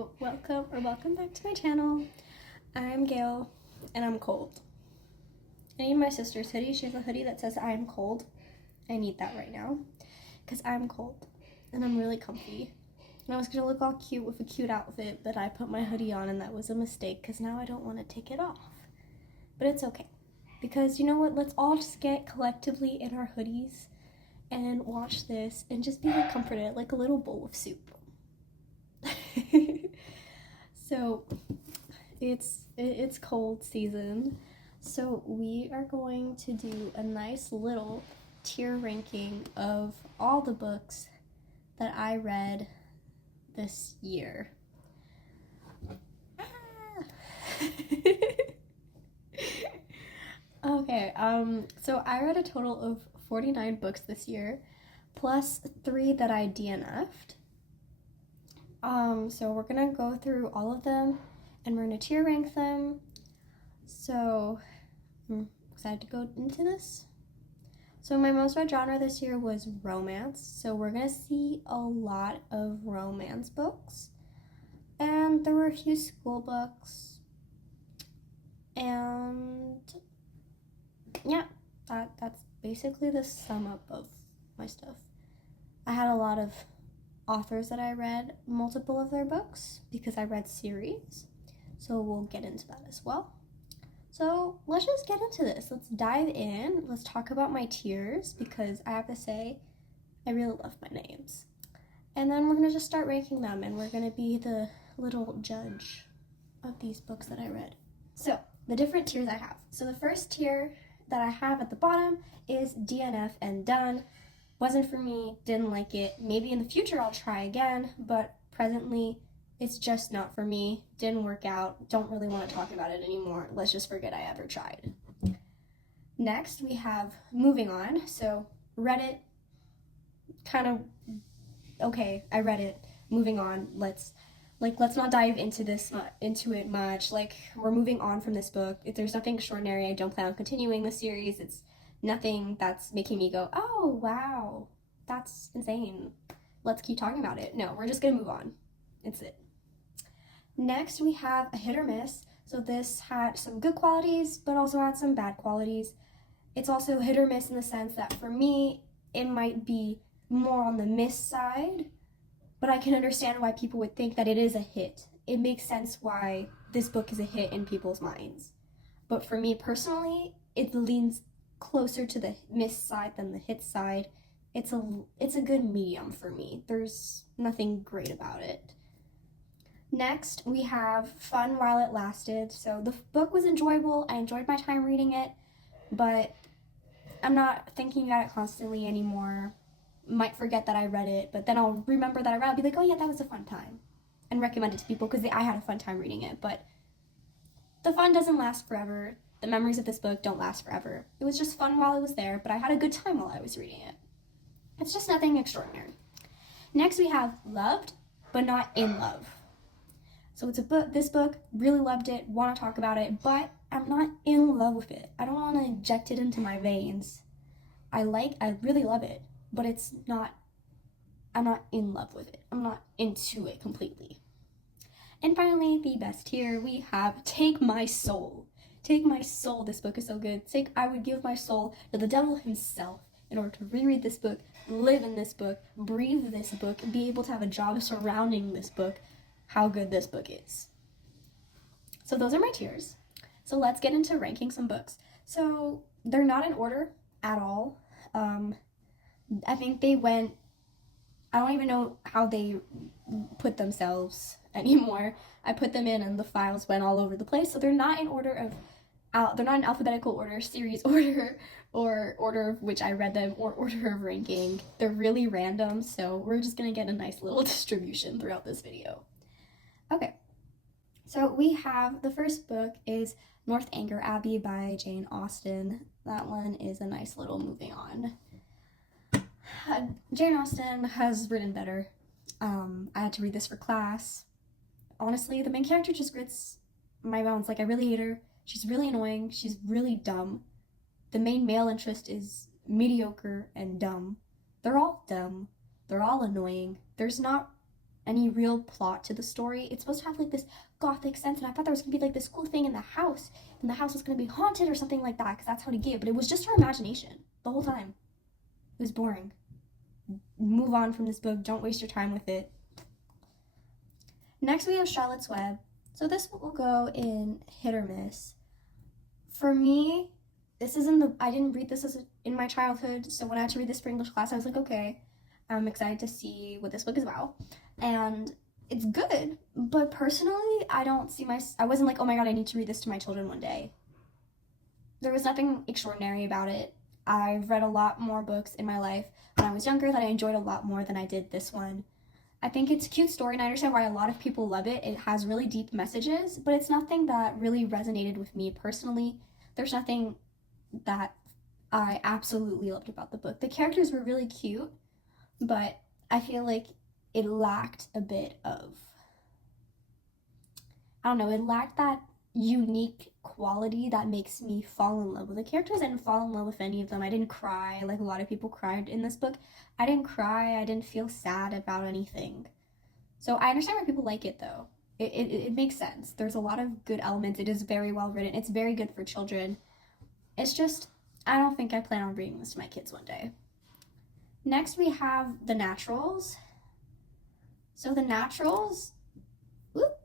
So welcome back to my channel. I'm Gail and I'm cold. I need my sister's hoodie. She has a hoodie that says I'm cold. I need that right now because I'm cold and I'm really comfy. And I was gonna look all cute with a cute outfit, but I put my hoodie on and that was a mistake because now I don't want to take it off. But it's okay because you know what? Let's all just get collectively in our hoodies and watch this and just be comforted like a little bowl of soup. So it's cold season, so we are going to do a nice little tier ranking of all the books that I read this year. Okay, so I read a total of 49 books this year, plus 3 that I DNF'd. So we're gonna go through all of them and we're gonna tier rank them. So I'm excited to go into this. So my most read genre this year was romance. So we're gonna see a lot of romance books. And there were a few school books. And yeah, that's basically the sum up of my stuff. I had a lot of authors that I read multiple of their books because I read series, so we'll get into that as well. So let's just get into this. Let's dive in. Let's talk about my tiers because I have to say I really love my names. And then we're gonna just start ranking them and we're gonna be the little judge of these books that I read. So the different tiers I have. So the first tier that I have at the bottom is DNF and done. Wasn't for me, didn't like it. Maybe in the future I'll try again, but presently it's just not for me. Didn't work out. Don't really want to talk about it anymore. Let's just forget I ever tried. Next, we have moving on. So read it, kind of, okay, I read it. Moving on. Let's not dive into it much. Like, we're moving on from this book. If there's nothing extraordinary, I don't plan on continuing the series. It's nothing that's making me go, oh, wow, that's insane. Let's keep talking about it. No, we're just gonna move on. It's it. Next, we have a hit or miss. So this had some good qualities, but also had some bad qualities. It's also hit or miss in the sense that for me, it might be more on the miss side, but I can understand why people would think that it is a hit. It makes sense why this book is a hit in people's minds. But for me personally, it leans closer to the miss side than the hit side. It's a good medium for me. There's nothing great about it. Next, we have fun while it lasted. So the book was enjoyable. I enjoyed my time reading it, but I'm not thinking about it constantly anymore. Might forget that I read it, but then I'll remember that I read it. I'll be like, oh yeah, that was a fun time, and recommend it to people because I had a fun time reading it. But the fun doesn't last forever. The memories of this book don't last forever. It was just fun while it was there, but I had a good time while I was reading it. It's just nothing extraordinary. Next, we have loved, but not in love. So it's a book, this book, really loved it, want to talk about it, but I'm not in love with it. I don't want to inject it into my veins. I really love it, but I'm not in love with it. I'm not into it completely. And finally, the best tier, we have Take My Soul. Take my soul, this book is so good. I would give my soul to the devil himself in order to reread this book, live in this book, breathe this book, be able to have a job surrounding this book, how good this book is. So those are my tiers. So let's get into ranking some books. So they're not in order at all. I think I don't even know how they put themselves anymore. I put them in and the files went all over the place. So they're not in they're not in alphabetical order, series order, or order of which I read them, or order of ranking. They're really random, so we're just gonna get a nice little distribution throughout this video. Okay, so we have, the first book is Northanger Abbey by Jane Austen. That one is a nice little moving on. Jane Austen has written better. I had to read this for class. Honestly, the main character just grits my bones. Like, I really hate her. She's really annoying. She's really dumb. The main male interest is mediocre and dumb. They're all dumb. They're all annoying. There's not any real plot to the story. It's supposed to have like this gothic sense, and I thought there was gonna be like this cool thing in the house, and the house was gonna be haunted or something like that, because that's how to give. But it was just her imagination the whole time. It was boring. Move on from this book. Don't waste your time with it. Next we have Charlotte's Web. So this will go in hit or miss. For me, this is I didn't read this in my childhood, so when I had to read this for English class, I was like, okay, I'm excited to see what this book is about. And it's good, but personally, I wasn't like, oh my god, I need to read this to my children one day. There was nothing extraordinary about it. I've read a lot more books in my life when I was younger that I enjoyed a lot more than I did this one. I think it's a cute story, and I understand why a lot of people love it. It has really deep messages, but it's nothing that really resonated with me personally. There's nothing that I absolutely loved about the book. The characters were really cute, but I feel like it lacked a bit of, I don't know, it lacked that unique quality that makes me fall in love with the characters. I didn't fall in love with any of them. I didn't cry like a lot of people cried in this book. I didn't cry. I didn't feel sad about anything. So I understand why people like it, though. It makes sense. There's a lot of good elements. It is very well written. It's very good for children. It's just, I don't think I plan on reading this to my kids one day. Next, we have The Naturals. So The Naturals, whoop.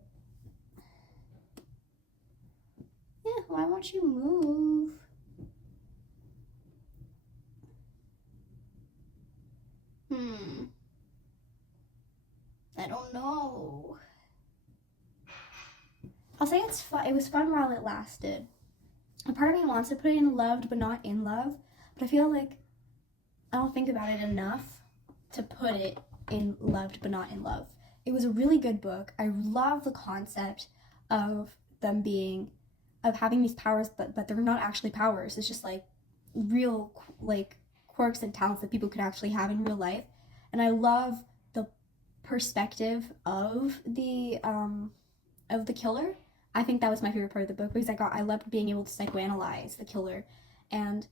Yeah, why won't you move? I don't know. I'll say it's fun. It was fun while it lasted. A part of me wants to put it in loved but not in love, but I feel like I don't think about it enough to put it in loved but not in love. It was a really good book. I love the concept of having these powers, but they're not actually powers. It's just like real like quirks and talents that people could actually have in real life. And I love the perspective of the killer. I think that was my favorite part of the book because I loved being able to psychoanalyze the killer. And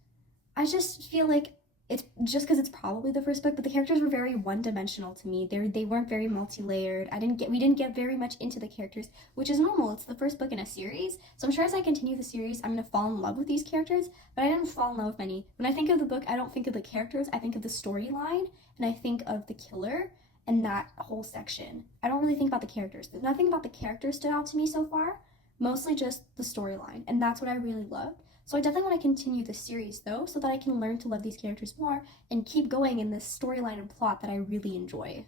I just feel like it's just because it's probably the first book, but the characters were very one-dimensional to me. They weren't very multi-layered. We didn't get very much into the characters, which is normal. It's the first book in a series, so I'm sure as I continue the series, I'm gonna fall in love with these characters. But I didn't fall in love with many. When I think of the book, I don't think of the characters. I think of the storyline, and I think of the killer and that whole section. I don't really think about the characters. Nothing about the characters stood out to me so far. Mostly just the storyline, and that's what I really loved. So I definitely want to continue the series, though, so that I can learn to love these characters more and keep going in this storyline and plot that I really enjoy.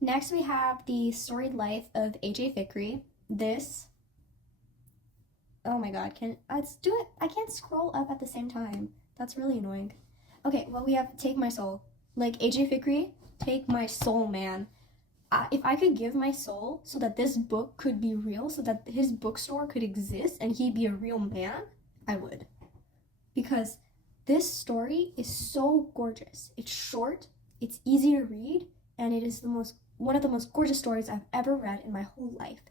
Next, we have The Storied Life of A.J. Fikry. This, oh my god, let's do it. I can't scroll up at the same time. That's really annoying. Okay, well, we have Take My Soul. Like A.J. Fikry, take my soul, man. If I could give my soul so that this book could be real, so that his bookstore could exist and he'd be a real man, I would. Because this story is so gorgeous. It's short, it's easy to read, and it is one of the most gorgeous stories I've ever read in my whole life.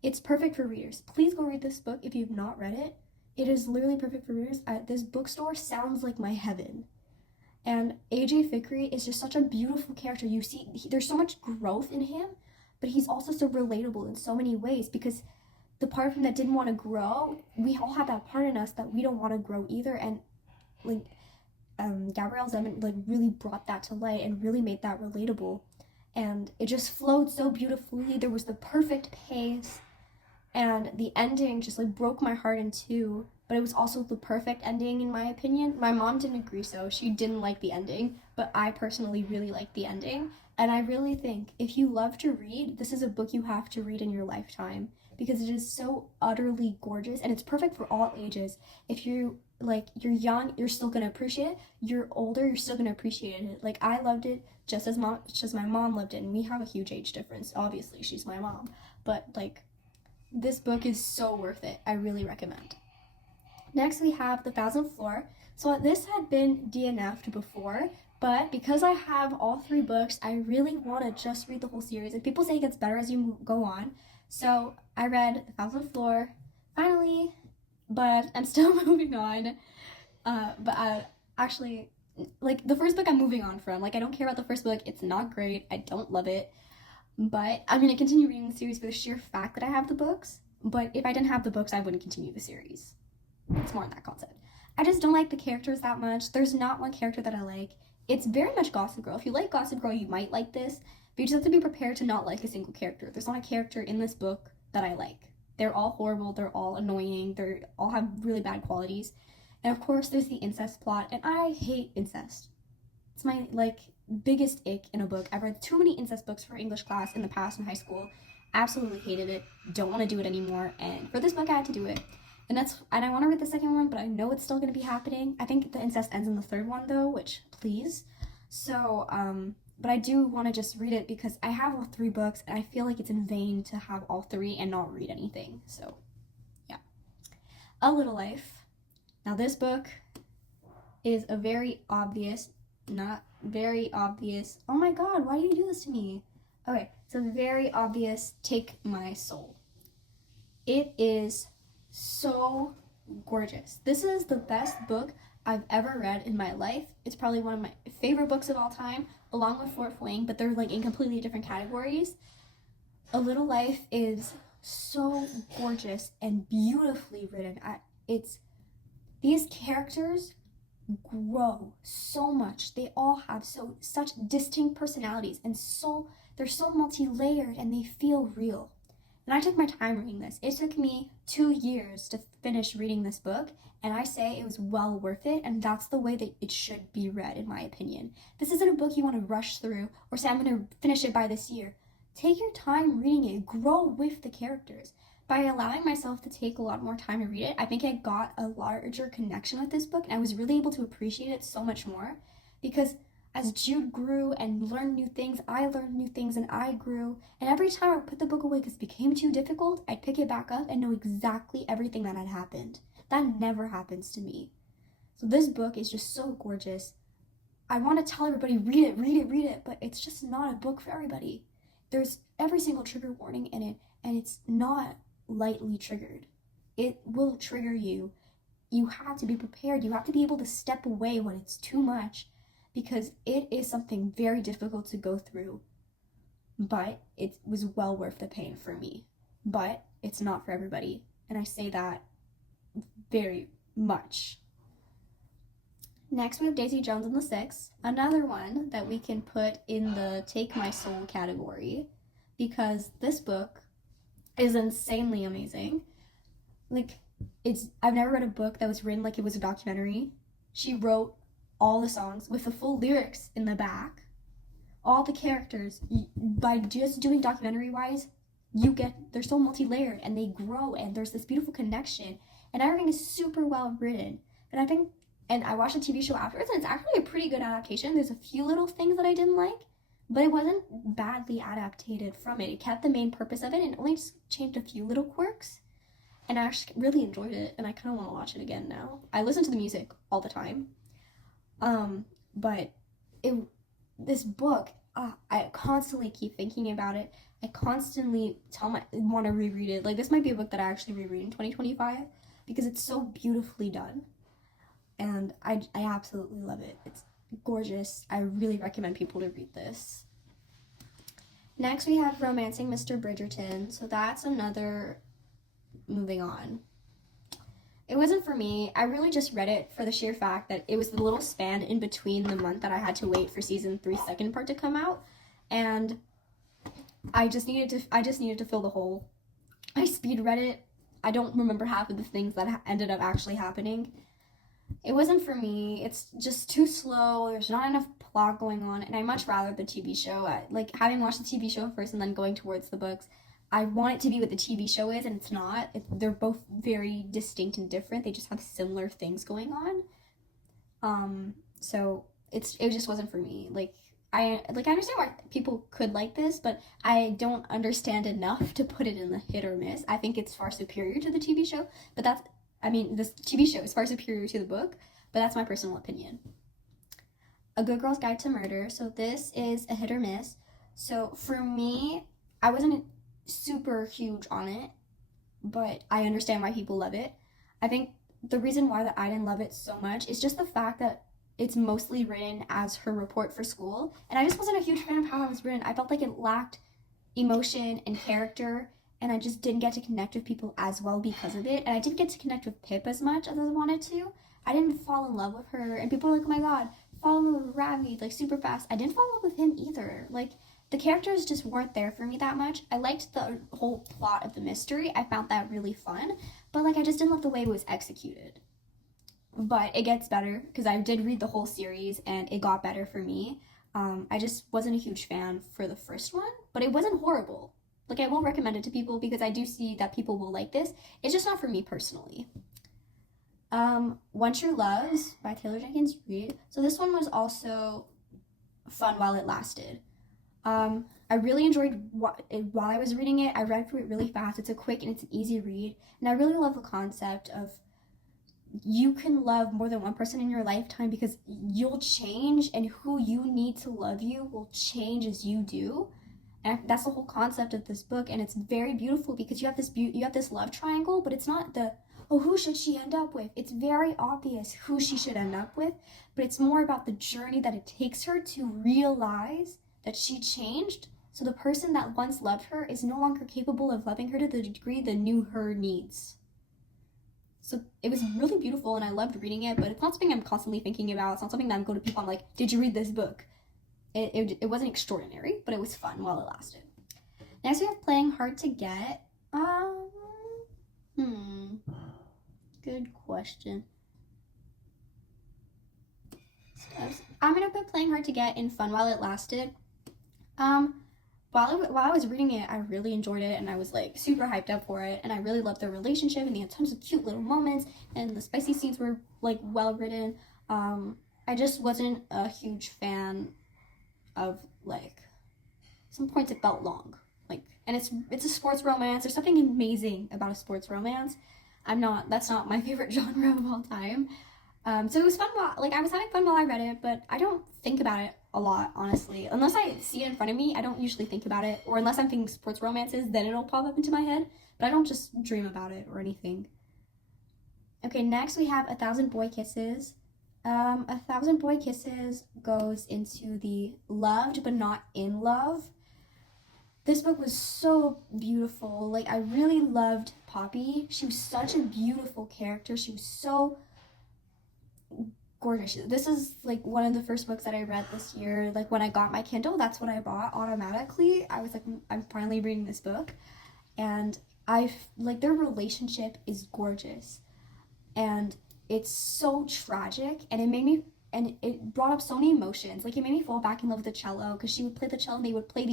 It's perfect for readers. Please go read this book if you've not read it. It is literally perfect for readers. This bookstore sounds like my heaven. And A.J. Fikry is just such a beautiful character. You see, there's so much growth in him, but he's also so relatable in so many ways because the part of him that didn't want to grow, we all have that part in us that we don't want to grow either. And like Gabrielle Zevin like really brought that to light and really made that relatable. And it just flowed so beautifully. There was the perfect pace, and the ending just like broke my heart in two. But it was also the perfect ending in my opinion. My mom didn't agree, so she didn't like the ending, but I personally really liked the ending. And I really think if you love to read, this is a book you have to read in your lifetime because it is so utterly gorgeous and it's perfect for all ages. If you're young, you're still gonna appreciate it. You're older, you're still gonna appreciate it. Like I loved it just as much as my mom loved it, and we have a huge age difference. Obviously, she's my mom, but like this book is so worth it. I really recommend. Next, we have The 1,000th Floor. So this had been DNF'd before, but because I have all three books, I really want to just read the whole series. And people say it gets better as you go on. So I read The 1,000th Floor, finally, but I'm still moving on. But I actually, like, the first book I'm moving on from. Like, I don't care about the first book. It's not great. I don't love it. But I'm going to continue reading the series for the sheer fact that I have the books. But if I didn't have the books, I wouldn't continue the series. It's more in that concept. I just don't like the characters that much. There's not one character that I like. It's very much Gossip Girl. If you like Gossip Girl, you might like this. But you just have to be prepared to not like a single character. There's not a character in this book that I like. They're all horrible. They're all annoying. They all have really bad qualities. And of course, there's the incest plot. And I hate incest. It's my, biggest ick in a book. I've read too many incest books for English class in the past in high school. Absolutely hated it. Don't want to do it anymore. And for this book, I had to do it. And I want to read the second one, but I know it's still going to be happening. I think the incest ends in the third one, though, which, please. So, but I do want to just read it because I have all 3 books, and I feel like it's in vain to have all 3 and not read anything. So, yeah. A Little Life. Now, this book is a very obvious, not very obvious. Oh my god, why do you do this to me? Okay, it's a very obvious take my soul. It is so gorgeous. This is the best book I've ever read in my life. It's probably one of my favorite books of all time, along with Fort Fling, but they're in completely different categories. A Little Life is so gorgeous and beautifully written. These characters grow so much. They all have such distinct personalities, and they're so multi-layered, and they feel real. And I took my time reading this. It took me 2 years to finish reading this book, and I say it was well worth it, and that's the way that it should be read, in my opinion. This isn't a book you want to rush through or say, I'm going to finish it by this year. Take your time reading it. Grow with the characters. By allowing myself to take a lot more time to read it, I think I got a larger connection with this book, and I was really able to appreciate it so much more, because as Jude grew and learned new things, I learned new things, and I grew. And every time I would put the book away because it became too difficult, I'd pick it back up and know exactly everything that had happened. That never happens to me. So this book is just so gorgeous. I want to tell everybody, read it, read it, read it, but it's just not a book for everybody. There's every single trigger warning in it, and it's not lightly triggered. It will trigger you. You have to be prepared. You have to be able to step away when it's too much, because it is something very difficult to go through, but it was well worth the pain for me. But it's not for everybody, and I say that very much. Next, we have Daisy Jones and the Six, another one that we can put in the Take My Soul category, because this book is insanely amazing. I've never read a book that was written like it was a documentary. She wrote all the songs with the full lyrics in the back, all the characters. By just doing documentary wise, they're so multi-layered, and they grow, and there's this beautiful connection, and everything is super well written. And I watched a TV show afterwards, and it's actually a pretty good adaptation. There's a few little things that I didn't like, but it wasn't badly adapted from it. It kept the main purpose of it and only just changed a few little quirks, and I actually really enjoyed it, and I kind of want to watch it again now. I listen to the music all the time. But this book, I constantly keep thinking about it. I constantly want to reread it. This might be a book that I actually reread in 2025 because it's so beautifully done. And I absolutely love it. It's gorgeous. I really recommend people to read this. Next, we have Romancing Mr. Bridgerton. So that's another, moving on. It wasn't for me. I really just read it for the sheer fact that it was the little span in between the month that I had to wait for season 3's second part to come out, and I just needed to fill the hole. I speed read it. I don't remember half of the things that ended up actually happening. It wasn't for me. It's just too slow. There's not enough plot going on, and I much rather the TV show. Having watched the TV show first and then going towards the books, I want it to be what the TV show is, and it's not. They're both very distinct and different. They just have similar things going on. So it just wasn't for me. I understand why people could like this, but I don't understand enough to put it in the hit or miss. I think it's far superior to the TV show, but this TV show is far superior to the book, but that's my personal opinion. A Good Girl's Guide to Murder. So this is a hit or miss. So for me, I wasn't super huge on it, but I understand why people love it. I think the reason why that I didn't love it so much is just the fact that it's mostly written as her report for school, and I just wasn't a huge fan of how it was written. I felt like it lacked emotion and character, and I just didn't get to connect with people as well because of it. And I didn't get to connect with Pip as much as I wanted to. I didn't fall in love with her, and people were like, oh my god, fall in love with Ravi, like, super fast. I didn't fall in love with him either. Like, the characters just weren't there for me that much. I liked the whole plot of the mystery. I found that really fun, but, like, I just didn't love the way it was executed. But it gets better, because I did read the whole series, and it got better for me. I just wasn't a huge fan for the first one, but it wasn't horrible. Like, I will recommend it to people because I do see that people will like this. It's just not for me personally. One True Loves by Taylor Jenkins Reid. So this one was also fun while it lasted. I really enjoyed while I was reading it. I read through it really fast. It's a quick and it's an easy read. And I really love the concept of you can love more than one person in your lifetime because you'll change, and who you need to love you will change as you do. And that's the whole concept of this book, and it's very beautiful because you have this love triangle, but it's not the, oh, who should she end up with? It's very obvious who she should end up with, but it's more about the journey that it takes her to realize that she changed, so the person that once loved her is no longer capable of loving her to the degree the new her needs. So it was really beautiful, and I loved reading it, but it's not something I'm constantly thinking about. It's not something that I'm going to people, I'm like, did you read this book? It wasn't extraordinary, but it was fun while it lasted. Next we have Playing Hard to Get. Good question. I'm gonna put Playing Hard to Get in fun while it lasted. While I was reading it, I really enjoyed it, and I was like super hyped up for it, and I really loved their relationship, and they had tons of cute little moments, and the spicy scenes were like well written. I just wasn't a huge fan of, like, some points it felt long, like, and it's a sports romance. There's something amazing about a sports romance. That's not my favorite genre of all time. So it was fun I was having fun while I read it, but I don't think about it a lot, honestly. Unless I see it in front of me, I don't usually think about it, or unless I'm thinking sports romances, then it'll pop up into my head, but I don't just dream about it or anything. Okay, next we have 1,000 Boy Kisses. 1,000 Boy Kisses goes into the loved but not in love. This book was so beautiful. Like, I really loved Poppy. She was such a beautiful character. She was so gorgeous. This is like one of the first books that I read this year. Like, when I got my Kindle, that's what I bought automatically. I was like, I'm finally reading this book. And their relationship is gorgeous. And it's so tragic, and it brought up so many emotions. Like, it made me fall back in love with the cello, because she would play the cello and they would play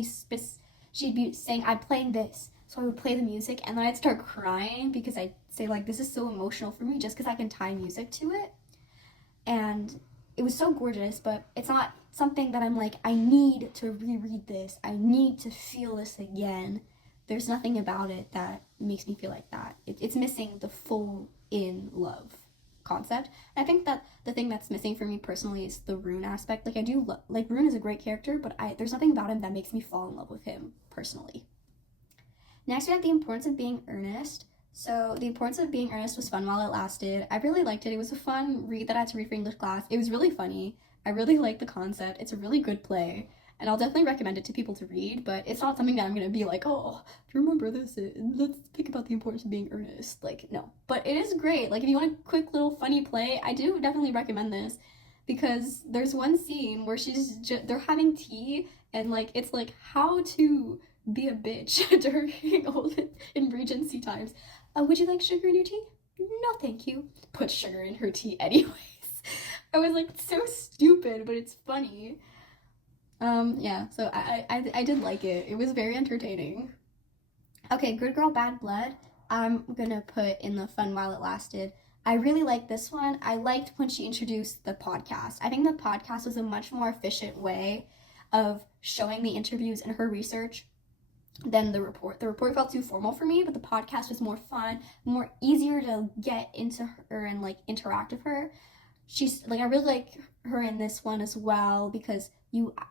she'd be saying, I'm playing this, so I would play the music, and then I'd start crying because I'd say, like, this is so emotional for me just because I can tie music to it. And it was so gorgeous, but it's not something that I'm like, I need to reread this, I need to feel this again. There's nothing about it that makes me feel like that. It's missing the full in love concept. And I think that the thing that's missing for me personally is the Rune aspect. Like, I do like Rune is a great character, but there's nothing about him that makes me fall in love with him personally. Next we have The Importance of Being Earnest. So The Importance of Being Earnest was fun while it lasted. I really liked it. It was a fun read that I had to read for English class. It was really funny. I really liked the concept. It's a really good play, and I'll definitely recommend it to people to read, but it's not something that I'm going to be like, oh, do you remember this? Let's think about the importance of being earnest. Like, no. But it is great. Like, if you want a quick little funny play, I do definitely recommend this, because there's one scene where they're having tea, and, like, it's like how to be a bitch in Regency times. Would you like sugar in your tea? No, thank you. Put sugar in her tea anyways. I was like, so stupid, but it's funny. Yeah, so I did like it. It was very entertaining. Okay, Good Girl, Bad Blood. I'm gonna put in the fun while it lasted. I really liked this one. I liked when she introduced the podcast. I think the podcast was a much more efficient way of showing the interviews and her research than the report. The report felt too formal for me, but the podcast was more fun, more easier to get into her and, like, interact with her. She's, like, I really like her in this one as well, because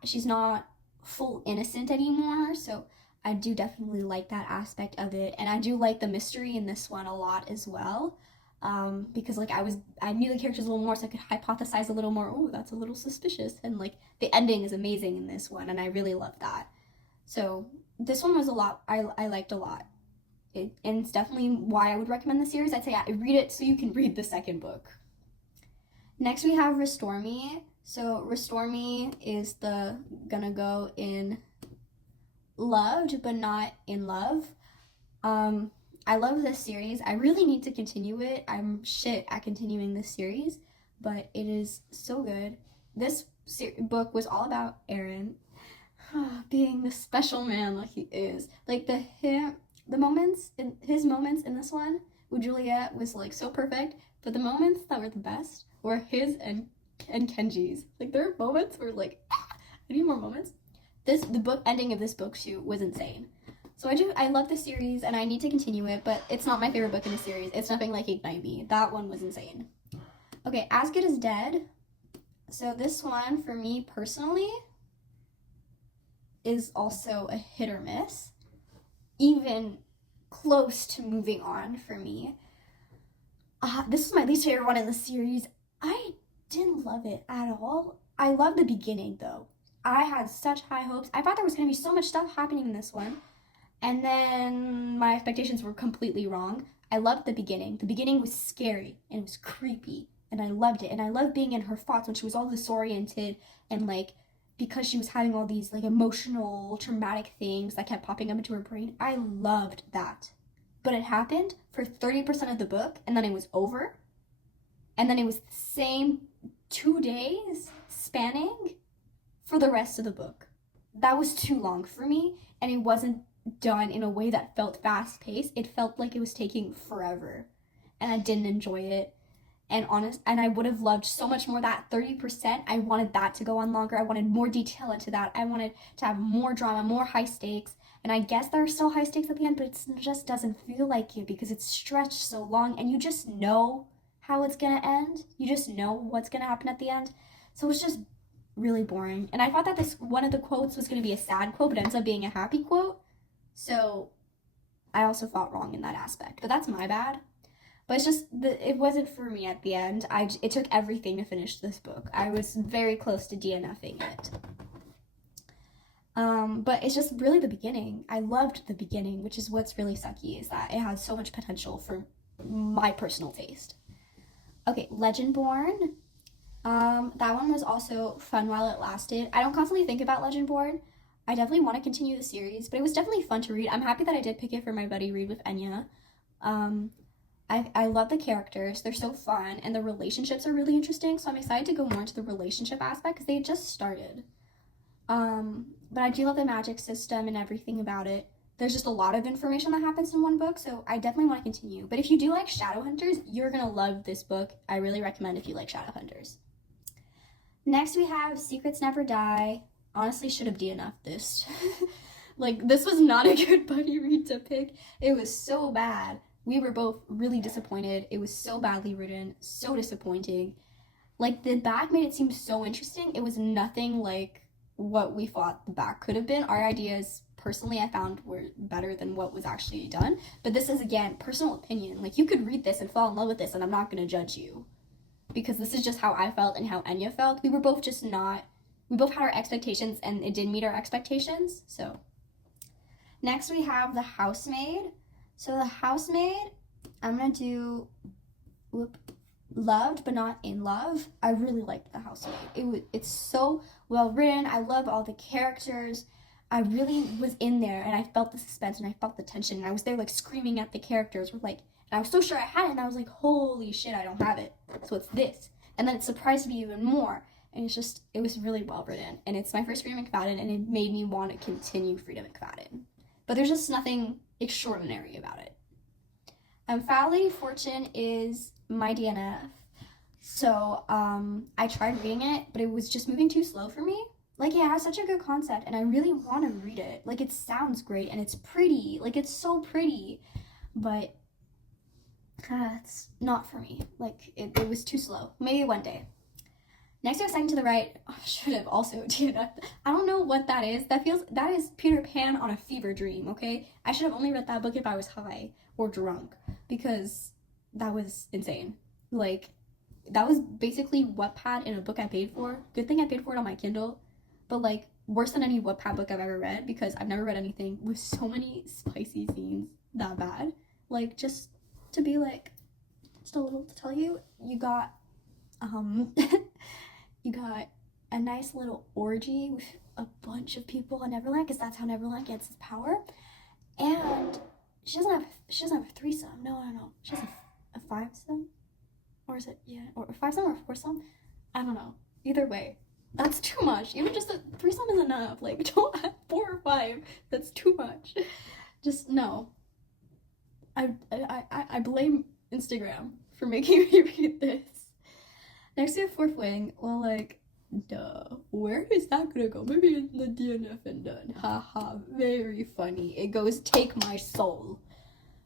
she's not full innocent anymore, so I do definitely like that aspect of it. And I do like the mystery in this one a lot as well, because, like, I knew the characters a little more, so I could hypothesize a little more. Oh, that's a little suspicious. And, like, the ending is amazing in this one, and I really love that. So this one was a lot, I liked a lot. And it's definitely why I would recommend the series. I'd say read it so you can read the second book. Next we have Restore Me. So Restore Me is gonna go in Loved but Not in Love. I love this series. I really need to continue it. I'm shit at continuing this series, but it is so good. This book was all about Aaron being the special man like he is. Like his moments in this one with Juliet was like so perfect, but the moments that were the best were his and Kenji's. Like there are moments where like I need more moments. The book ending of this book too was insane. So I love the series and I need to continue it, but it's not my favorite book in the series. It's nothing like Ignite Me. That one was insane. Okay, As Good as Dead. So this one for me personally is also a hit or miss. Even close to moving on for me. This is my least favorite one in the series. I didn't love it at all. I love the beginning though. I had such high hopes. I thought there was going to be so much stuff happening in this one. And then my expectations were completely wrong. I loved the beginning. The beginning was scary and it was creepy. And I loved it. And I loved being in her thoughts when she was all disoriented and like because she was having all these like emotional, traumatic things that kept popping up into her brain. I loved that. But it happened for 30% of the book and then it was over. And then it was the same 2 days spanning for the rest of the book. That was too long for me and it wasn't done in a way that felt fast-paced. It felt like it was taking forever and I didn't enjoy it. And I would have loved so much more that 30%. I wanted that to go on longer. I wanted more detail into that. I wanted to have more drama, more high stakes. And I guess there are still high stakes at the end, but it just doesn't feel like it because it's stretched so long and you just know how it's gonna end. You just know what's gonna happen at the end. So it's just really boring. And I thought that one of the quotes was gonna be a sad quote, but it ends up being a happy quote. So I also thought wrong in that aspect, but that's my bad. But it's just it wasn't for me at the end. It took everything to finish this book. I was very close to DNFing it. But it's just really the beginning. I loved the beginning, which is what's really sucky, is that it has so much potential for my personal taste. Okay, Legendborn. That one was also fun while it lasted. I don't constantly think about Legendborn. I definitely want to continue the series, but it was definitely fun to read. I'm happy that I did pick it for my buddy read with Enya. I love the characters. They're so fun, and the relationships are really interesting, so I'm excited to go more into the relationship aspect because they just started. But I do love the magic system and everything about it. There's just a lot of information that happens in one book, so I definitely want to continue. But if you do like Shadowhunters, you're going to love this book. I really recommend if you like Shadowhunters. Next, we have Secrets Never Die. Honestly, should have DNF'd this. Like, this was not a good buddy read to pick. It was so bad. We were both really disappointed. It was so badly written, so disappointing. Like, the back made it seem so interesting. It was nothing like what we thought the back could have been. Our ideas, personally, I found were better than what was actually done. But this is, again, personal opinion. Like, you could read this and fall in love with this, and I'm not going to judge you. Because this is just how I felt and how Enya felt. We were both just not... We both had our expectations, and it didn't meet our expectations, so... Next, we have The Housemaid. So The Housemaid, I'm going to do Loved but Not in Love. I really liked The Housemaid. It's so well written. I love all the characters. I really was in there, and I felt the suspense, and I felt the tension, and I was there, like, screaming at the characters. And I was so sure I had it, and I was like, holy shit, I don't have it. So it's this. And then it surprised me even more. And it was really well written. And it's my first Freedom McFadden, and it made me want to continue Freedom McFadden. But there's just nothing extraordinary about it. Foul Lady Fortune is my DNF. So I tried reading it, but it was just moving too slow for me. Like, it has such a good concept, and I really want to read it. Like, it sounds great, and it's pretty. Like, it's so pretty. But it's not for me. Like, it was too slow. Maybe one day. Next, we have Second to the Right. Oh, should have also DNF'd. I don't know what that is. That is Peter Pan on a fever dream, okay? I should have only read that book if I was high or drunk, because that was insane. Like, that was basically Wattpad in a book I paid for. Good thing I paid for it on my Kindle. But, like, worse than any Wattpad book I've ever read, because I've never read anything with so many spicy scenes that bad. Like, just to be like, just a little to tell you, you got you got a nice little orgy with a bunch of people in Neverland, because that's how Neverland gets its power. And she doesn't have a threesome. No. She has a five-some, or is it or a five-some or a foursome? I don't know. Either way, that's too much. Even just a threesome is enough. Like, don't have 4 or 5. That's too much. Just no. I blame Instagram for making me read this. Next we have Fourth Wing. Well, like, duh. Where is that gonna go? Maybe in the DNF and done. Haha, very funny. It goes, take my soul.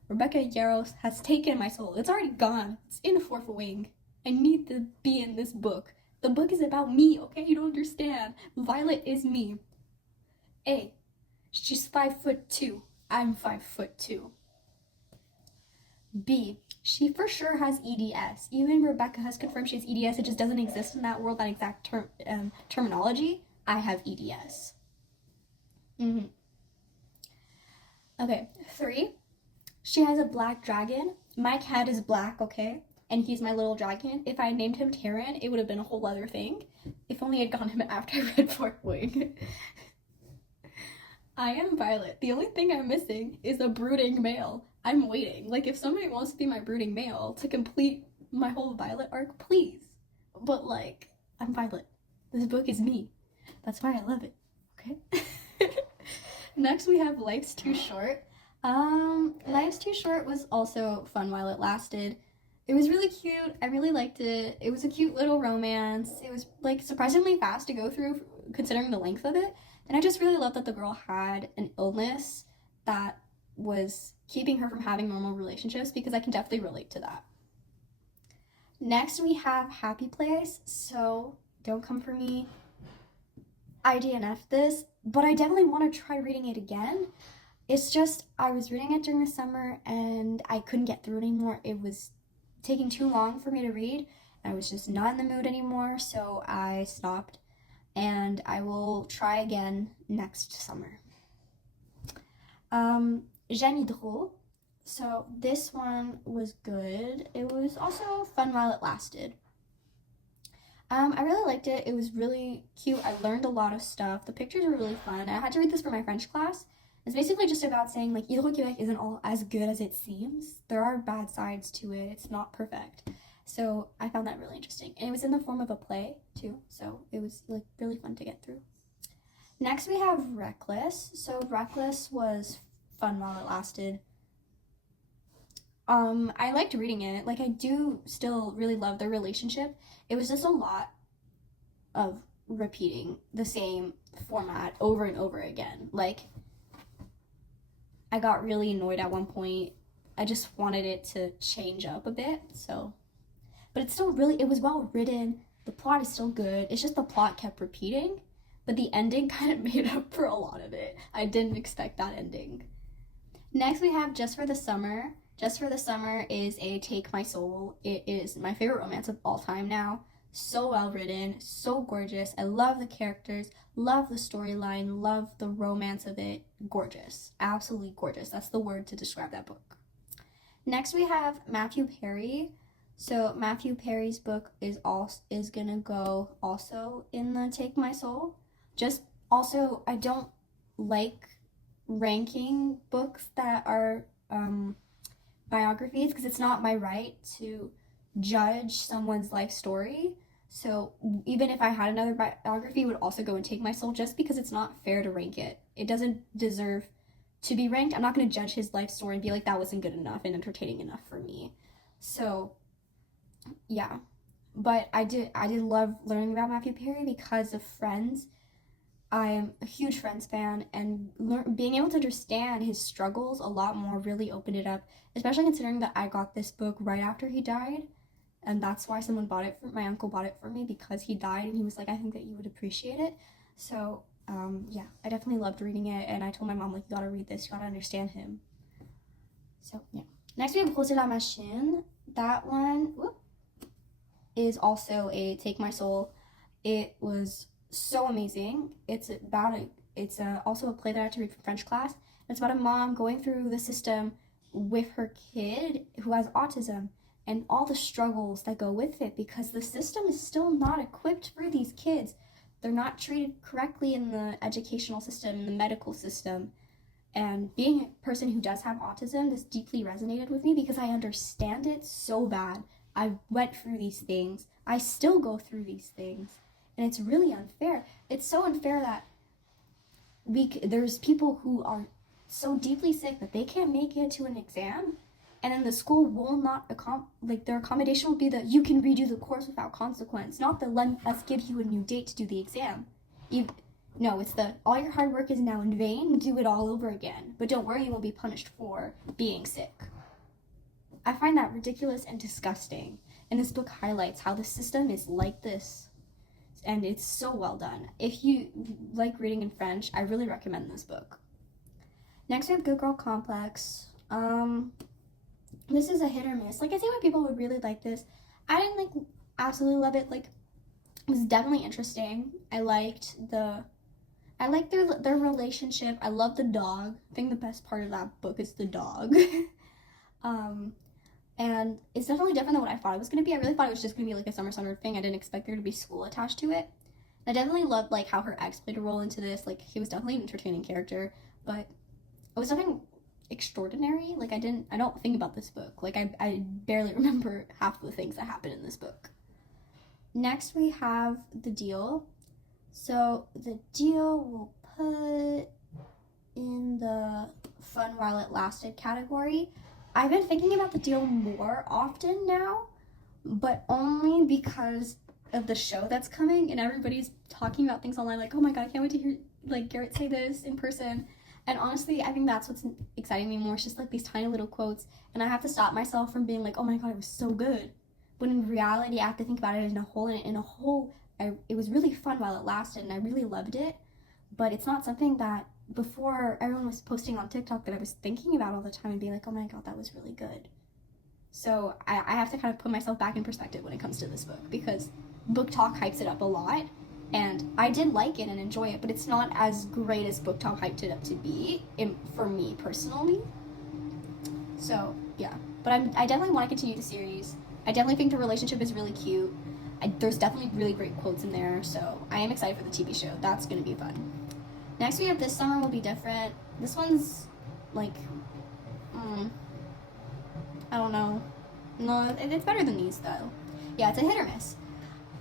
Rebecca Yarros has taken my soul. It's already gone. It's in Fourth Wing. I need to be in this book. The book is about me, okay? You don't understand. Violet is me. A, she's 5'2". I'm 5'2". B, she for sure has EDS. Even Rebecca has confirmed she has EDS. It just doesn't exist in that world, that exact terminology. I have EDS. Okay, 3, she has a black dragon. My cat is black, okay? And he's my little dragon. If I named him Terran, it would have been a whole other thing. If only I'd gotten him after I read Fourth Wing. I am Violet. The only thing I'm missing is a brooding male. I'm waiting. Like, if somebody wants to be my brooding male to complete my whole Violet arc, please. But, like, I'm Violet. This book is me. That's why I love it. Okay? Next, we have Life's Too Short. Life's Too Short was also fun while it lasted. It was really cute. I really liked it. It was a cute little romance. It was, like, surprisingly fast to go through, considering the length of it. And I just really loved that the girl had an illness that was keeping her from having normal relationships, because I can definitely relate to that. Next, we have Happy Place. So, don't come for me. I DNF'd this, but I definitely want to try reading it again. It's just, I was reading it during the summer, and I couldn't get through it anymore. It was taking too long for me to read. I was just not in the mood anymore, so I stopped. And I will try again next summer. Jamie Drôle. So this one was good. It was also fun while it lasted. I really liked it. It was really cute. I learned a lot of stuff. The pictures were really fun. I had to read this for my French class. It's basically just about saying, like, Hydro-Québec isn't all as good as it seems. There are bad sides to it. It's not perfect. So I found that really interesting. And it was in the form of a play, too. So it was, like, really fun to get through. Next, we have Reckless. So Reckless was fun while it lasted. I liked reading it. Like, I do still really love their relationship. It was just a lot of repeating the same format over and over again. Like, I got really annoyed at one point. I just wanted it to change up a bit, so. But it's still really, it was well written. The plot is still good. It's just the plot kept repeating, but the ending kind of made up for a lot of it. I didn't expect that ending. Next, we have Just for the Summer. Just for the Summer is a Take My Soul. It is my favorite romance of all time now. So well written, so gorgeous. I love the characters, love the storyline, love the romance of it. Gorgeous, absolutely gorgeous. That's the word to describe that book. Next, we have Matthew Perry. So Matthew Perry's book is gonna go also in the Take My Soul. Just also, I don't like ranking books that are biographies, because it's not my right to judge someone's life story. So even if I had another biography, it would also go and Take My Soul, just because it's not fair to rank it. It doesn't deserve to be ranked. I'm not going to judge his life story and be like, that wasn't good enough and entertaining enough for me. So yeah, but I did love learning about Matthew Perry because of Friends. I am a huge Friends fan, and being able to understand his struggles a lot more really opened it up, especially considering that I got this book right after he died, and that's why my uncle bought it for me, because he died, and he was like, I think that you would appreciate it. So yeah, I definitely loved reading it, and I told my mom, like, you gotta read this, you gotta understand him. So yeah. Next we have Rose la Machine. That one is also a Take My Soul. It was so amazing. Also a play that I had to read for French class. It's about a mom going through the system with her kid who has autism and all the struggles that go with it because the system is still not equipped for these kids. They're not treated correctly in the educational system, in the medical system. And being a person who does have autism, this deeply resonated with me because I understand it so bad. I went through these things. I still go through these things. And it's really unfair. It's so unfair that there's people who are so deeply sick that they can't make it to an exam, and then the school will not their accommodation will be that you can redo the course without consequence, not the let us give you a new date to do the exam. No, it's the all your hard work is now in vain, do it all over again, but don't worry, you won't be punished for being sick. I find that ridiculous and disgusting, and this book highlights how the system is like this, and it's so well done. If you like reading in French, I really recommend this book. Next, we have Good Girl Complex. This is a hit or miss. Like, I see why people would really like this. I didn't absolutely love it. Like, it was definitely interesting. I liked their relationship. I love the dog. I think the best part of that book is the dog. And it's definitely different than what I thought it was going to be. I really thought it was just going to be like a summer thing. I didn't expect there to be school attached to it. I definitely loved like how her ex played a role into this. Like, he was definitely an entertaining character, but it was nothing extraordinary. Like, I don't think about this book. Like, I barely remember half the things that happen in this book. Next, we have The Deal. So, The Deal will put in the fun while it lasted category. I've been thinking about The Deal more often now, but only because of the show that's coming, and everybody's talking about things online, like, oh my god, I can't wait to hear, like, Garrett say this in person. And honestly, I think that's what's exciting me more. It's just, like, these tiny little quotes, and I have to stop myself from being like, oh my god, it was so good. When in reality, I have to think about it in a whole, it was really fun while it lasted, and I really loved it, but it's not something that before everyone was posting on TikTok that I was thinking about all the time and being like, oh my god, that was really good. So I have to kind of put myself back in perspective when it comes to this book, because Book Talk hypes it up a lot, and I did like it and enjoy it, but it's not as great as Book Talk hyped it up to be, for me personally. So, yeah. But I definitely want to continue the series. I definitely think the relationship is really cute. There's definitely really great quotes in there, so I am excited for the TV show. That's going to be fun. Next, we have This Summer Will Be Different. This one's, like, I don't know. No, it's better than these, though. Yeah, it's a hit or miss.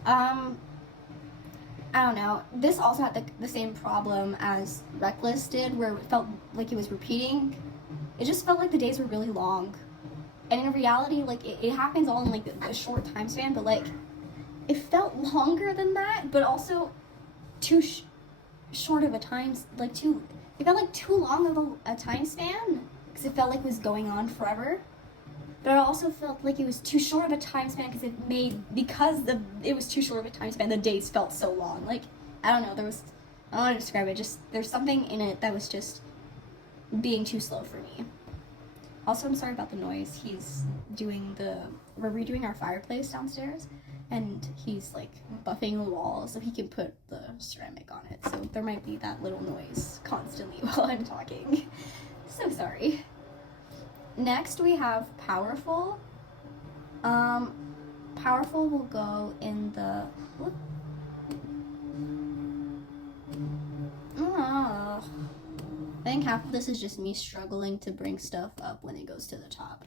I don't know. This also had the same problem as Reckless did, where it felt like it was repeating. It just felt like the days were really long. And in reality, like, it happens all in, like, a short time span, but, like, it felt longer than that, but also too short of a time, it felt like too long of a time span, because it felt like it was going on forever. But it also felt like it was too short of a time span because it was too short of a time span, the days felt so long. Like, I don't know, I don't want to describe it, just there's something in it that was just being too slow for me. Also, I'm sorry about the noise. We're redoing our fireplace downstairs, and he's like buffing the wall so he can put the ceramic on it. So there might be that little noise constantly while I'm talking. So sorry. Next, we have Powerful. Powerful will go in the... I think half of this is just me struggling to bring stuff up when it goes to the top.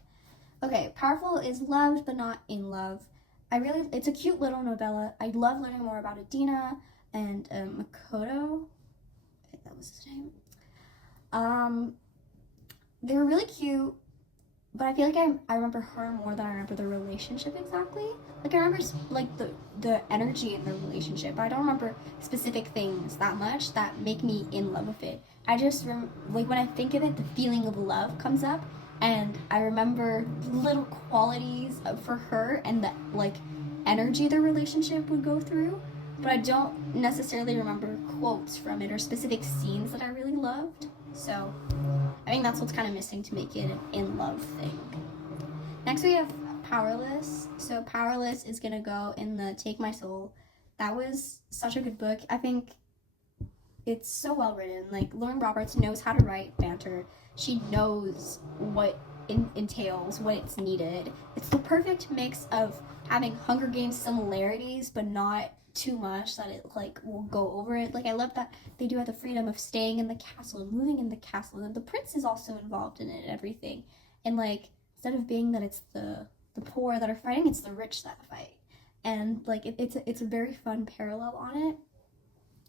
Okay, Powerful is loved but not in love. It's a cute little novella. I love learning more about Adina and Makoto. I think that was his name. They were really cute, but I feel like I remember her more than I remember the relationship exactly. Like, I remember, like, the energy in the relationship, but I don't remember specific things that much that make me in love with it. I just, like, when I think of it, the feeling of love comes up, and I remember little qualities for her and the, like, energy the relationship would go through, but I don't necessarily remember quotes from it or specific scenes that I really loved. So I think that's what's kind of missing to make it an in-love thing. Next, we have Powerless. So Powerless is going to go in the Take My Soul that was such a good book. I think it's so well written. Like, Lauren Roberts knows how to write banter. She knows what entails, what it's needed. It's the perfect mix of having Hunger Games similarities, but not too much that it like will go over it. Like, I love that they do have the freedom of staying in the castle and moving in the castle, and the prince is also involved in it and everything. And like, instead of being that it's the poor that are fighting, it's the rich that fight. And like, it's a very fun parallel on it.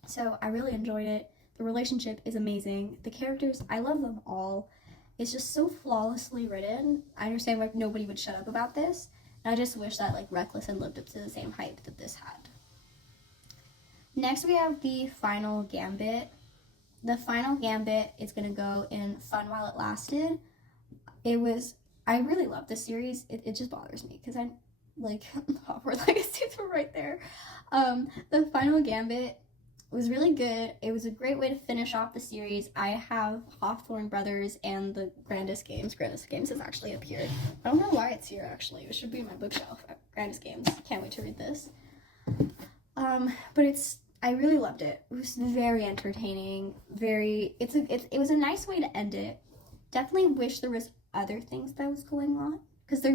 So I really enjoyed it. The relationship is amazing. The characters, I love them all. It's just so flawlessly written. I understand why nobody would shut up about this. And I just wish that like Reckless had lived up to the same hype that this had. Next we have the Final Gambit. The Final Gambit is going to go in Fun While It Lasted. I really love this series. It just bothers me because I like Hogwarts Legacies were right there. The Final Gambit was really good. It was a great way to finish off the series. I have Hawthorne Brothers and the Grandest Games. Grandest Games has actually appeared. I don't know why it's here, actually. It should be in my bookshelf. Grandest Games. Can't wait to read this. But I really loved it. It was very entertaining. It was a nice way to end it. Definitely wish there was other things that was going on, because I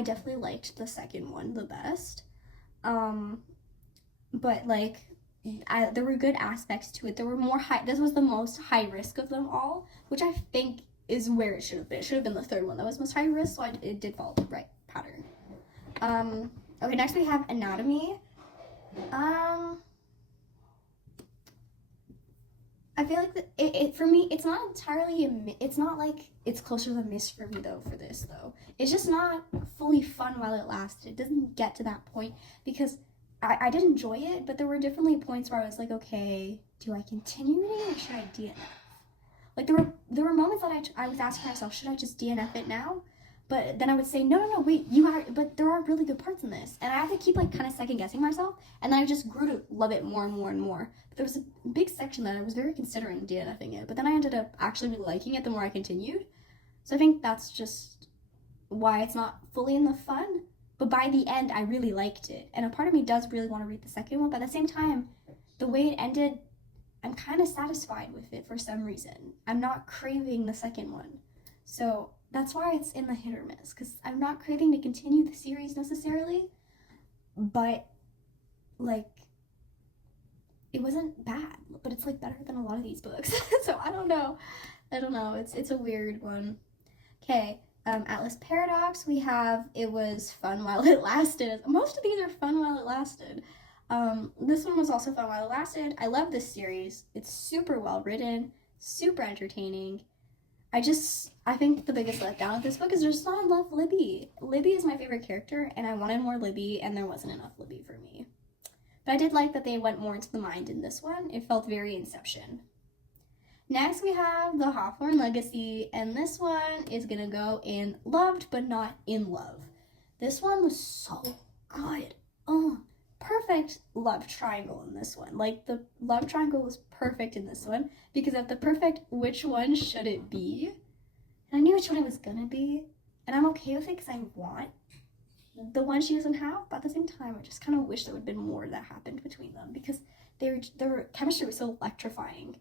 definitely liked the second one the best. But like, there were good aspects to it. There were more this was the most high risk of them all, which I think is where it should have been. It should have been the third one that was most high risk, so it did follow the right pattern. Okay, next we have Anatomy. I feel like it for me, it's not entirely it's not like it's closer to the miss for me though for this though. It's just not fully fun while it lasted. It doesn't get to that point because I did enjoy it, but there were definitely points where I was like, okay, do I continue reading or should I DNF? Like, there were moments that I was asking myself, should I just DNF it now? But then I would say, no, wait, but there are really good parts in this. And I had to keep, like, kind of second-guessing myself, and then I just grew to love it more and more and more. But there was a big section that I was very considering DNFing it, but then I ended up actually really liking it the more I continued. So I think that's just why it's not fully in the fun. But by the end, I really liked it. And a part of me does really want to read the second one, but at the same time, the way it ended, I'm kind of satisfied with it for some reason. I'm not craving the second one. So that's why it's in the hit or miss, because I'm not craving to continue the series necessarily, but like, it wasn't bad, but it's like better than a lot of these books. So I don't know. It's a weird one. Okay. Atlas Paradox, we have It Was Fun While It Lasted. Most of these are fun while it lasted. This one was also fun while it lasted. I love this series. It's super well written, super entertaining. I think the biggest letdown of this book is there's not enough Libby. Libby is my favorite character, and I wanted more Libby, and there wasn't enough Libby for me. But I did like that they went more into the mind in this one. It felt very Inception. Next, we have The Hawthorne Legacy, and this one is gonna go in Loved but Not in Love. This one was so good. Oh, perfect love triangle in this one. Like, the love triangle was perfect in this one because of the perfect which one should it be. And I knew which one it was gonna be, and I'm okay with it because I want the one she doesn't have, but at the same time, I just kind of wish there would have been more that happened between them because their chemistry was so electrifying.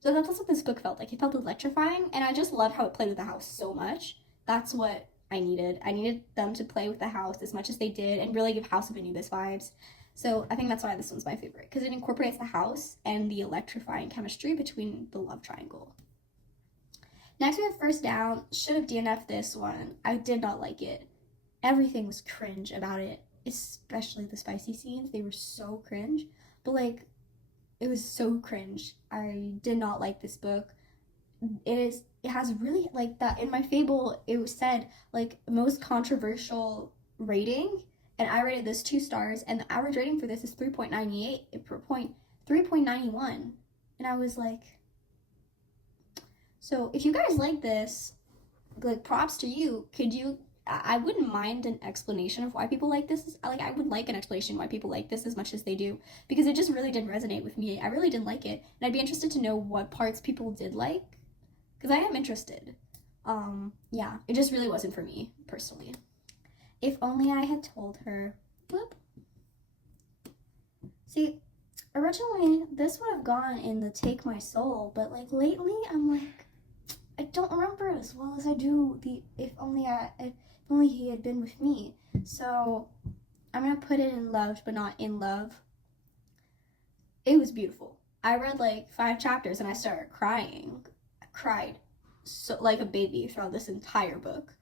So that's what this book felt like. It felt electrifying, and I just loved how it played with the house so much. That's what I needed. I needed them to play with the house as much as they did and really give House of Anubis vibes. So I think that's why this one's my favorite, because it incorporates the house and the electrifying chemistry between the love triangle. Next, we have First Down. Should have DNF'd this one. I did not like it. Everything was cringe about it, especially the spicy scenes. They were so cringe. But, like, it was so cringe. I did not like this book. It has really, like, that in my Fable, it was said, like, most controversial rating, and I rated this 2 stars, and the average rating for this is 3.98, 3.91, and I was like, so if you guys like this, like, props to you. I wouldn't mind an explanation of why people like this. Like, I would like an explanation why people like this as much as they do, because it just really didn't resonate with me. I really didn't like it, and I'd be interested to know what parts people did like, because I am interested. Yeah, it just really wasn't for me, personally. If Only I Had Told Her. Whoop. See, originally this would have gone in the Take My Soul, but like lately I'm like, I don't remember it as well as I do the if only he had been with me. So I'm gonna put it in Loved but Not in Love. It was beautiful. I read like 5 chapters and I started crying. I cried so like a baby throughout this entire book.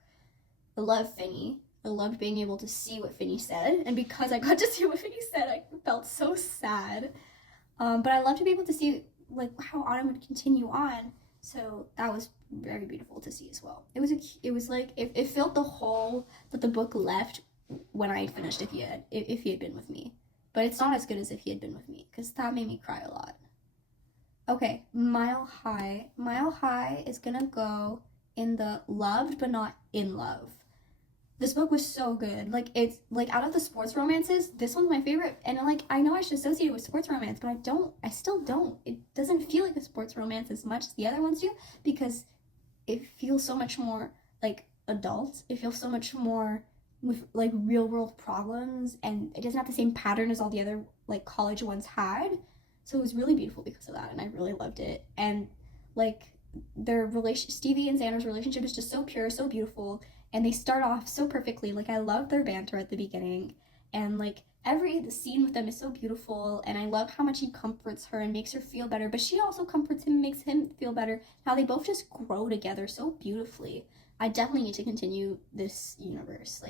I love Finny. I loved being able to see what Finny said, and because I got to see what Finny said, I felt so sad. But I love to be able to see like how Autumn would continue on. So that was very beautiful to see as well. It was like it filled the hole that the book left when I finished. If he had been with me, but it's not as good as If He Had Been With Me, because that made me cry a lot. Okay, Mile High. Mile High is gonna go in the Loved but Not in Love. This book was so good. Like, it's like out of the sports romances, this one's my favorite. And like, I know I should associate it with sports romance, but I still don't. It doesn't feel like a sports romance as much as the other ones do, because it feels so much more like adult. It feels so much more with like real world problems, and it doesn't have the same pattern as all the other like college ones had. So it was really beautiful because of that, and I really loved it. And like Stevie and Xander's relationship is just so pure, so beautiful, and they start off so perfectly. Like, I love their banter at the beginning, and like the scene with them is so beautiful, and I love how much he comforts her and makes her feel better, but she also comforts him and makes him feel better. How they both just grow together so beautifully. I definitely need to continue this universe.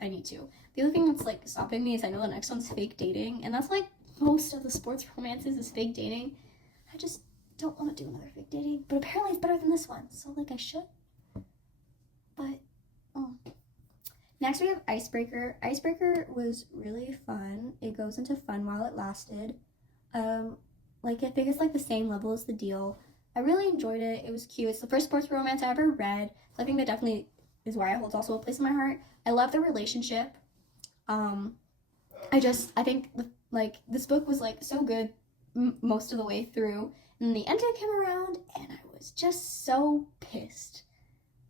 I need to. The other thing that's like stopping me is I know the next one's fake dating, and that's like most of the sports romances is fake dating. I just don't want to do another fake dating, but apparently it's better than this one, so like I should. But next we have Icebreaker. Icebreaker was really fun. It goes into fun while it lasted. Like, I think it's like the same level as The Deal. I really enjoyed it. It was cute. It's the first sports romance I ever read, so I think that definitely is why it holds also a place in my heart. I love the relationship. I think like this book was like so good most of the way through, and the ending came around, and I was just so pissed.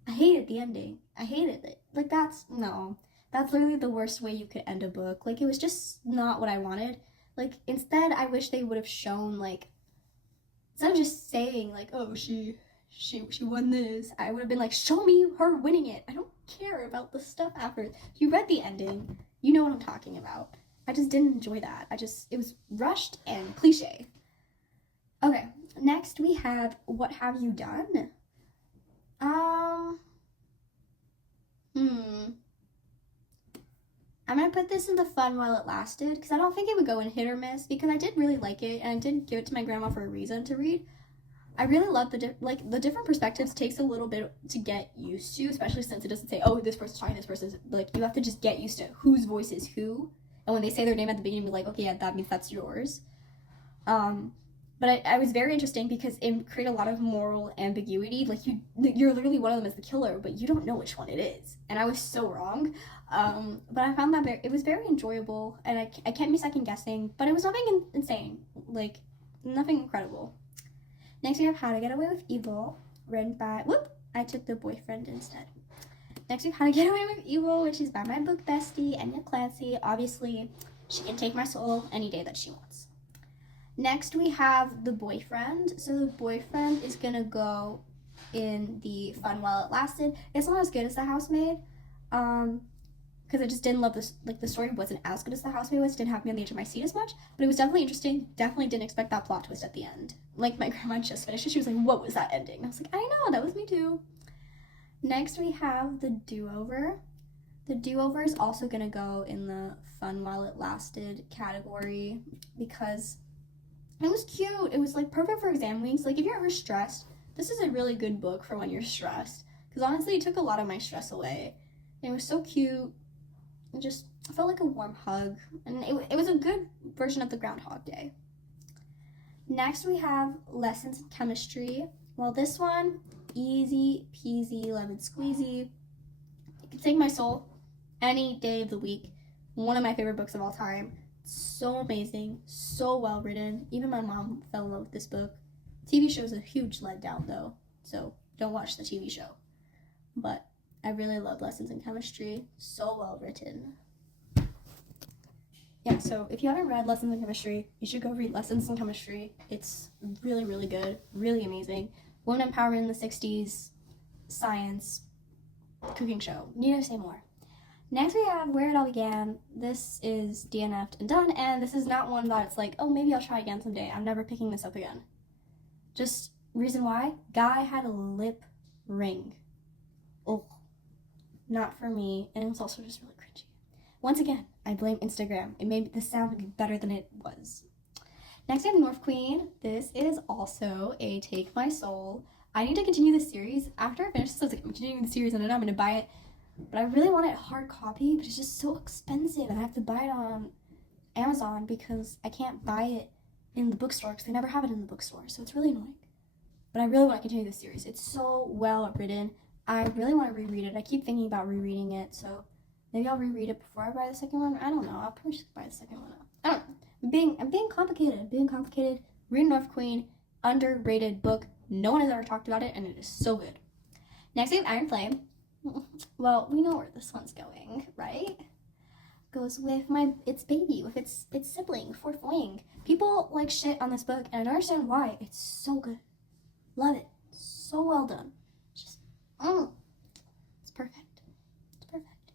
I hated the ending. I hated it. Like, that's literally the worst way you could end a book. Like, it was just not what I wanted. Like, instead, I wish they would have shown, like, instead of just saying, like, oh, she won this, I would have been like, show me her winning it. I don't care about the stuff after. You read the ending. You know what I'm talking about. I just didn't enjoy that. It was rushed and cliche. Okay, next we have What Have You Done? I'm gonna put this in the fun while it lasted, because I don't think it would go in hit or miss, because I did really like it, and I did give it to my grandma for a reason to read. I really love the different perspectives. Takes a little bit to get used to, especially since it doesn't say, oh, this person's talking, this person's, like, you have to just get used to whose voice is who, and when they say their name at the beginning, be like, okay, yeah, that means that's yours. But I was very interesting because it created a lot of moral ambiguity. Like, you're literally one of them as the killer, but you don't know which one it is. And I was so wrong. But I found that it was very enjoyable, and I can't be second guessing, but it was nothing insane. Like, nothing incredible. Next we have How to Get Away with Evil, written by, I took The Boyfriend instead. Next we have How to Get Away with Evil, which is by my book bestie, Enya Clancy. Obviously, she can take my soul any day that she wants. Next, we have The Boyfriend. So The Boyfriend is going to go in the fun while it lasted. It's not as good as The Housemaid, because I just didn't love this. Like, the story wasn't as good as The Housemaid was. It didn't have me on the edge of my seat as much, but it was definitely interesting. Definitely didn't expect that plot twist at the end. Like, my grandma just finished it. She was like, what was that ending? And I was like, I know, that was me too. Next, we have The Do-Over. The Do-Over is also going to go in the fun while it lasted category, because it was cute. It was like perfect for exam weeks. Like, if you're ever stressed, this is a really good book for when you're stressed, because honestly, it took a lot of my stress away. And it was so cute. It just felt like a warm hug, and it was a good version of the Groundhog Day. Next, we have Lessons in Chemistry. Well, this one, easy peasy lemon squeezy. It can take my soul any day of the week. One of my favorite books of all time. So amazing, so well written. Even my mom fell in love with this book. TV show is a huge letdown though, so don't watch the TV show. But I really love Lessons in Chemistry. So well written. yeah, so if you haven't read Lessons in Chemistry, you should go read Lessons in Chemistry. It's really, really good, really amazing. Women empowerment in the 60s, science, cooking show. Need to say more. Next we have Where It All Began. This is DNF'd and done, and this is not one that's like, oh, maybe I'll try again someday. I'm never picking this up again. Just reason why? Guy had a lip ring. Oh, not for me, and it was also just really cringy. Once again, I blame Instagram. It made the sound better than it was. Next we have North Queen. This is also a Take My Soul. I need to continue this series. After I finish this, I was like, I'm continuing the series and then I'm going to buy it. But I really want it hard copy, but it's just so expensive. And I have to buy it on Amazon because I can't buy it in the bookstore because they never have it in the bookstore. So it's really annoying. But I really want to continue this series. It's so well written. I really want to reread it. I keep thinking about rereading it, so maybe I'll reread it before I buy the second one. I don't know. I'll probably just buy the second one. I don't know. I'm being complicated. Read North Queen, underrated book. No one has ever talked about it, and it is so good. Next we have Iron Flame. Well, we know where this one's going, right? Goes with its baby, with its sibling, Fourth Wing. People like shit on this book, and I don't understand why. It's so good. Love it. So well done. Just, it's perfect. It's perfect.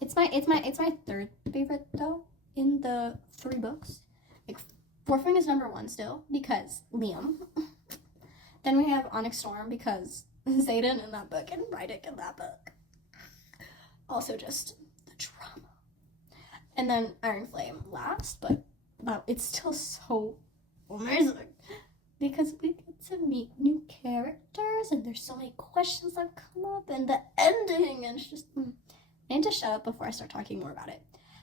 It's my third favorite though in the 3 books. Like, Fourth Wing is number 1 still because Liam. Then we have Onyx Storm because Zayden in that book and Rydick in that book. Also just the drama. And then Iron Flame last, but it's still so amazing because we get to meet new characters and there's so many questions that come up and the ending and it's just I need to shut up before I start talking more about it.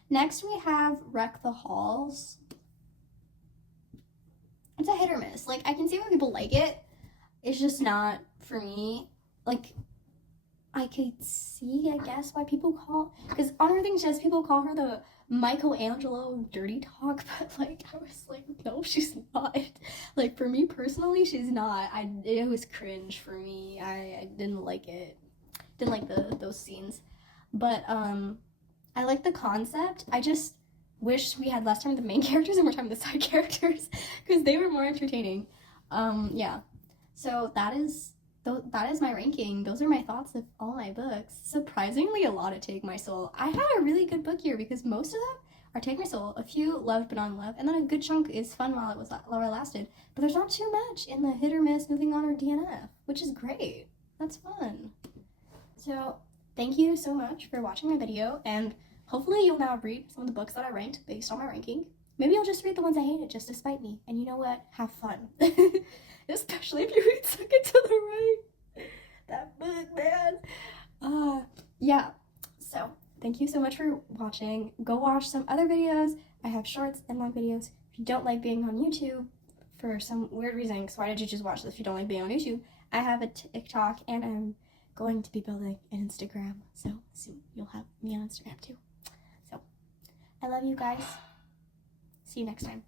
Next we have Wreck the Halls. It's a hit or miss. Like, I can see why people like it. It's just not for me. Like, I could see, I guess, why people call, because on her thing says people call her the Michelangelo dirty talk, but like, I was like, no, she's not. Like, for me personally, she's not. It was cringe for me. I didn't like it. Didn't like those scenes. But I like the concept. I just wish we had less time with the main characters and more time with the side characters because they were more entertaining. Yeah. So that is my ranking. Those are my thoughts of all my books. Surprisingly, a lot of Take My Soul. I had a really good book year because most of them are Take My Soul, a few loved but unloved, and then a good chunk is fun while it lasted. But there's not too much in the hit or miss, moving on, or DNF, which is great. That's fun. So thank you so much for watching my video, and hopefully you'll now read some of the books that I ranked based on my ranking. Maybe you'll just read the ones I hated just to spite me, and you know what? Have fun. Especially if you read Second to the Right. That book, man. Yeah. So, thank you so much for watching. Go watch some other videos. I have shorts and long videos. If you don't like being on YouTube for some weird reason, because why did you just watch this if you don't like being on YouTube? I have a TikTok, and I'm going to be building an Instagram. So, soon you'll have me on Instagram too. So, I love you guys. See you next time.